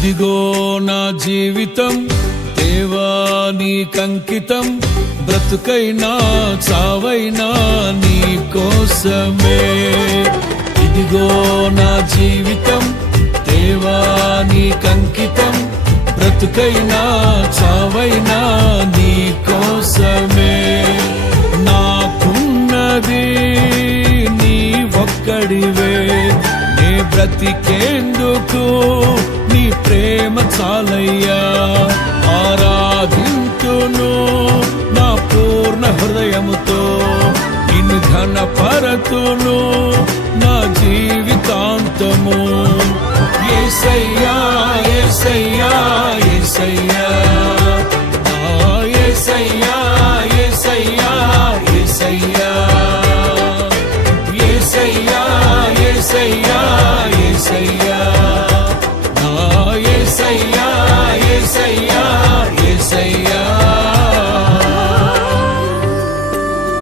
ఇదిగో నా జీవితం దేవా నీకంకితం, బ్రతుకైనా చావైనా నీ కోసమే. ఇదిగో నా జీవితం దేవా నీకంకితం, బ్రతుకైనా చావైనా నీ కోసమే. నాకున్నది నీ ఒక్కడివే, నే బ్రతికేందుకు నీ ప్రేమ చాలయ్యా. ఆరాధింతును నా పూర్ణ హృదయముతో, నిన్ను ఘనపరతును నా జీవితాంతము. యేసయ్యా యేసయ్యా